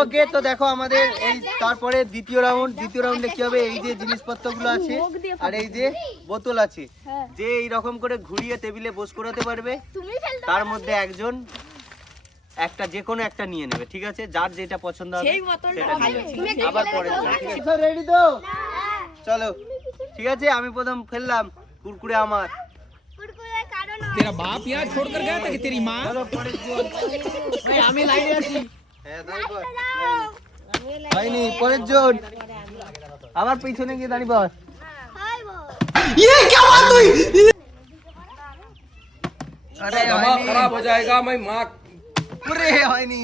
ওকে, তো দেখো আমাদের এই তারপরে দ্বিতীয় রাউন্ডে কি হবে, এই যে জিনিসপত্রগুলো আছে আর এই যে বোতল আছে, যে এই রকম করে ঘুরিয়ে টেবিলে বস করাতে পারবে তার মধ্যে একজন একটা যে কোনো একটা নিয়ে নেবে, ঠিক আছে? যার যেটা পছন্দ হবে সেটা নিয়ে আবার পরে রেডি তো? চলো ঠিক আছে, আমি প্রথম ফেললাম কুরকুরে আমার। तेरा बाप यहाँ छोड़कर गया था कि तेरी माँ? আমি লাইনে আছি। হয়নি, পরের জন আবার পিছনে গিয়ে দাঁড়িয়ে পড়। আরে दिमाग खराब हो जाएगा मैं माँ। পুরে হয়নি।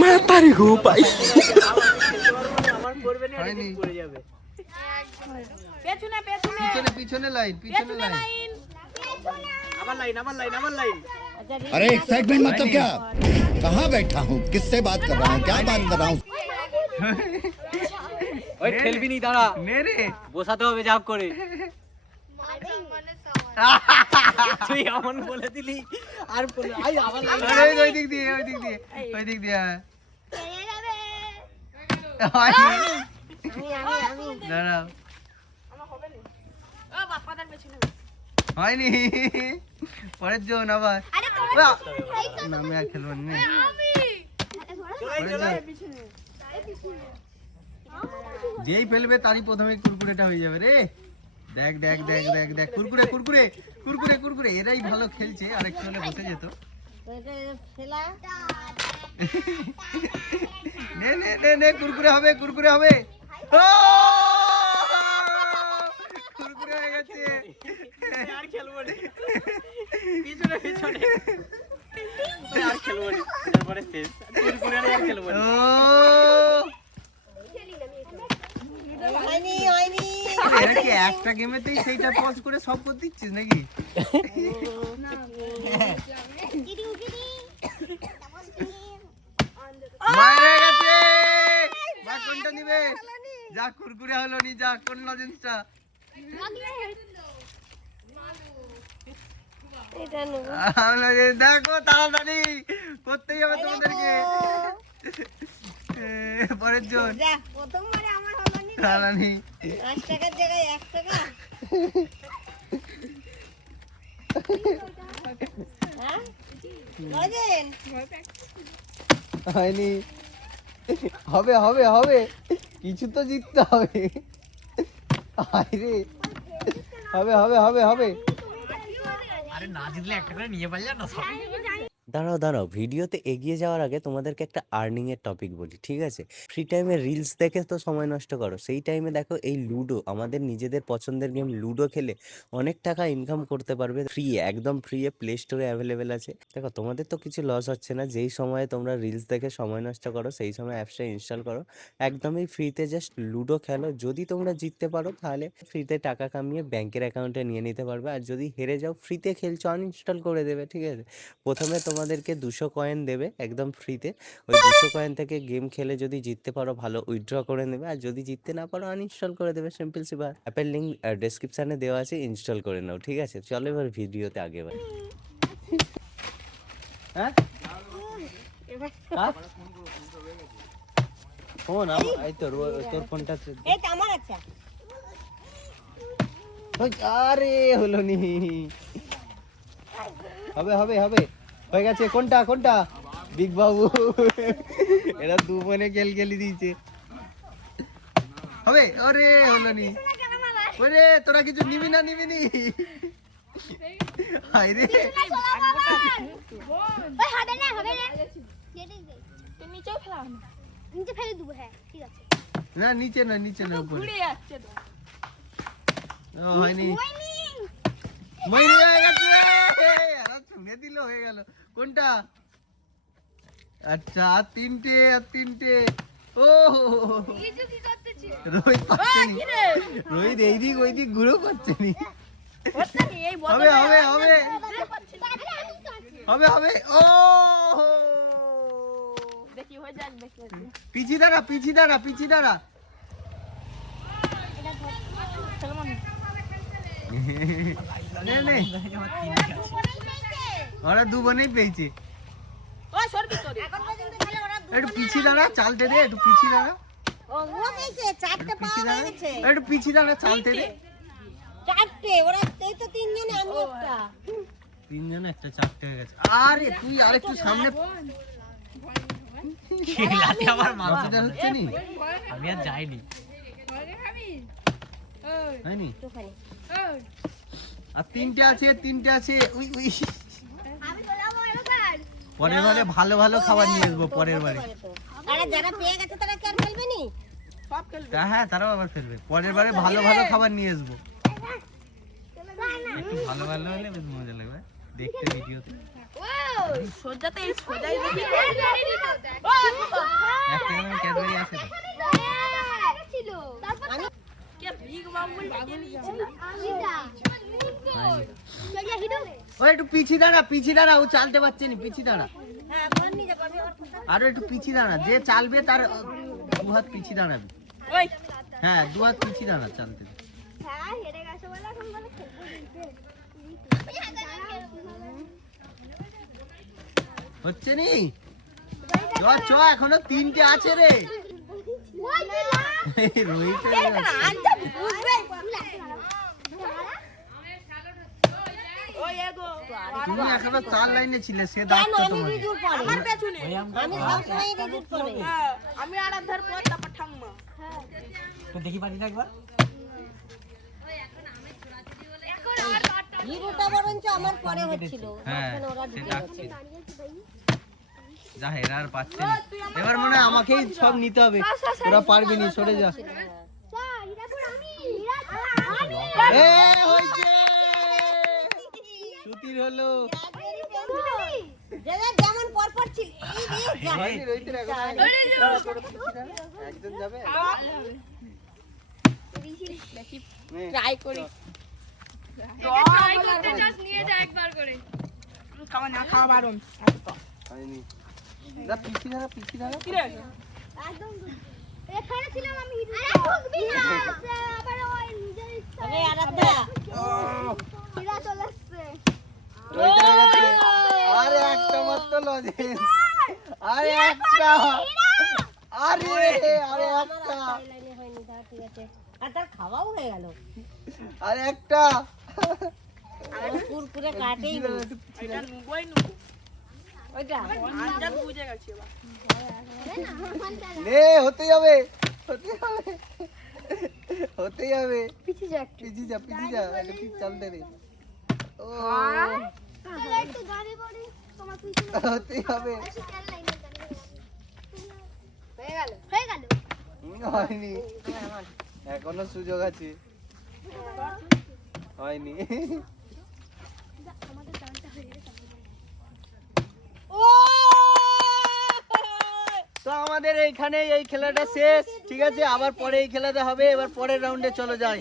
मैं तारी हो भाई। আমার করবে না, এদিক পড়ে যাবে। পিছনে পিছনে লাইন। আবার লাইন। अरे एक्साइटमेंट मतलब क्या? कहाँ बैठा हूँ, किससे बात कर रहा हूँ, क्या बात कर रहा हूँ? ওই ঠেলবি নি, দাঁড়া, নে রে, বসাতে হবে জাগ করে। তুই এমন বলে দিলি আর বলে আই আবার আরে ওই দিক দিয়ে হয়নি। দাঁড়াও, হয়নি, পরের জন আবার। না আমি আর খেলবো না। যেই ফেলবে তারই প্রথমে কুরকুরেটা হয়ে যাবে রে। দেখ কুরকুরে এরাই ভালো খেলছে, আর একটু হলে বসে যেত। নে কুরকুরে হবে। ও! কুরকুরে হয়ে গেছে। আর খেলবো না, পিছনে আর খেলবো না, তারপরে শেষ। কুরকুরে আর খেলবো না। ও! এরা কি একটা গেমেতেই সেইটা পজ করে সব করে দিচ্ছিস নাকি? মারা গেছে। মা কোনটা নিবে? যা কুরকুরে হলো নি, যা কোন লজেন্সটা? দেখো তাড়াতাড়ি করতেই হবে তোমাদেরকে। পরের জন তাড়াতাড়ি। হয়নি, হবে কিছু তো জিততে হবে। হবে। আরে না জিতলে একটা করে নিয়ে পারলে না সব। দাঁড়াও, ভিডিওতে এগিয়ে যাওয়ার আগে তোমাদেরকে একটা আর্নিং এর টপিক বলি, ঠিক আছে? ফ্রি টাইমে রিলস দেখে তো সময় নষ্ট করো, সেই টাইমে দেখো এই লুডো, আমাদের নিজেদের পছন্দের গেম লুডো খেলে অনেক টাকা ইনকাম করতে পারবে। একদম ফ্রি প্লে স্টোরে অ্যাভেলেবেল আছে। দেখো তোমাদের তো কিছু লস হচ্ছে না, যেই সময়ে তোমরা রিলস দেখে সময় নষ্ট করো সেই সময় অ্যাপসটা ইনস্টল করো, একদমই ফ্রিতে জাস্ট লুডো খেলো। যদি তোমরা জিততে পারো তাহলে ফ্রিতে টাকা কামিয়ে ব্যাংকের অ্যাকাউন্টে নিয়ে নিতে পারবে, আর যদি হেরে যাও ফ্রিতে খেলছো আনইনস্টল করে দেবে, ঠিক আছে? প্রথমে তোমাদেরকে 200 কয়েন দেবে একদম ফ্রিতে, ওই 200 কয়েন থেকে গেম খেলে যদি জিততে পারো ভালো, উইথড্র করে নেবে, আর যদি জিততে না পারো আনইনস্টল করে দেবে। Simple simple. অ্যাপের লিঙ্ক ডেসক্রিপশানে দেওয়া আছে, ইনস্টল করে নাও, ঠিক আছে? চলো এবার ভিডিওতে আগে বাড়ি। হ্যাঁ ফোন এই তোর ফোনটা আরে হলো নি। হবে হয়ে গেছে। কোনটা বিগ বাবু? এরা দু মনে খেলি দিয়েছে। হবে, আরে হলো নি। ওরে তোরা কিছু নিবি নি। আরে না নিচে না উপরে। হয়নি, ময়ূর হয়ে গেছে। ছুঁড়ে দিল, হয়ে গেল। কোনটা? আচ্ছা, আর তিনটে। ও রোহিত পাচ্ছে নি, রোহিত এইদিক ওইদিক ঘুরেও পাচ্ছে নি। হবে। ও পিছি দাঁড়া। নে ওরা দু বনেই পেয়েছে। একটু পিছিয়ে দাঁড়া, চালতে দে, একটু পিছিয়ে দাঁড়া, ও পেয়েছে, 4টে পাওয়া হয়ে গেছে। একটু পিছিয়ে দাঁড়া, চালতে দে। 4টে, ওরা এই তো 3 জনে, আমি একটা। 3 জন একটা, 4টে হয়ে গেছে। আরে তুই আরেকটু সামনে খেলাতে আমার মাথা মাথাটা হচ্ছে নি, আমি আর যাইনি। হয়নি? একটুখানি। আর 3টে আছে, 3টে আছে। উই উই, পরের বারে ভালো ভালো খাবার নিয়ে আসবো, পরের বারে। আরে যারা পেয়ে গেছে তারা কি আর ফেলবে নি? হ্যাঁ, তারাও আবার ফেলবে। পরের বারে ভালো ভালো খাবার নিয়ে আসবো। একটু ভালো ভালো হলে বেশ মজা লাগবে দেখতে ভিডিওতে। একটা ক্যাডবেরি আছে তো। ও একটু পিছিয়ে দাঁড়া, পিছিয়ে দাঁড়া, ও চালতে পারছে না, পিছিয়ে দাঁড়া। হ্যাঁ, ঘর নিয়ে যাবো আমি আর কোথায়? আরো একটু পিছিয়ে দাঁড়া, যে চালবে তার 2 হাত পিছিয়ে দাঁড়াবি। হ্যাঁ, 2 হাত পিছিয়ে দাঁড়া চালতে। হচ্ছে নি, চ চ, এখনো 3টে আছে রে। রোহিত তুমি এখনো 4 লাইনে ছিলে, সে দাঁড়াতো আমি তোমাকে। রিজুর পরে। আমি সবসময় রিজুর পরে। তো দেখি পারি না একবার। হিরোটা বরঞ্চ আমার পরে হচ্ছিল। হ্যাঁ, মাঝখানে ওরা ঢুকে সেটা গেছে। যা এরা আর পাচ্ছে না। এবার মনে হয় আমাকেই সব নিতে হবে, ওরা পারবি নি, সরে যা। এ হইছে, সুতির হলো। যে যার যেমন পরপর ছিল। এই রে, হয়নি, রোহিতের এখন একজন যাবে। ট্রাই করি হয়নি। যা পিছিয়ে দাঁড়া, পিছিয়ে দাঁড়া। আরে আরাধ্যা, রোহিতের হয়ে গেছে। আরে একটা মাত্র লজেন্স, আরে একটা, আরে আরে একটা, এই লাইনে হয়নি, দাঁড়া, ঠিক আছে। আর তার খাওয়াও হয়ে গেল। আরে একটা। ও কুরকুরে কাটেই নি। ওইটা নে, হতে যাবে, হতে যাবে, হতে যাবে। পিছিয়ে যা, পিছিয়ে যা, একটা ঠিক চালতে রে। ও, হতে যাবে। হয়নি, এখনো সুযোগ আছে। হয়নি। তো আমাদের এইখানে এই খেলাটা শেষ, ঠিক আছে? আবার পরে এই খেলাটা হবে, এবার পরের রাউন্ডে চলো যাই।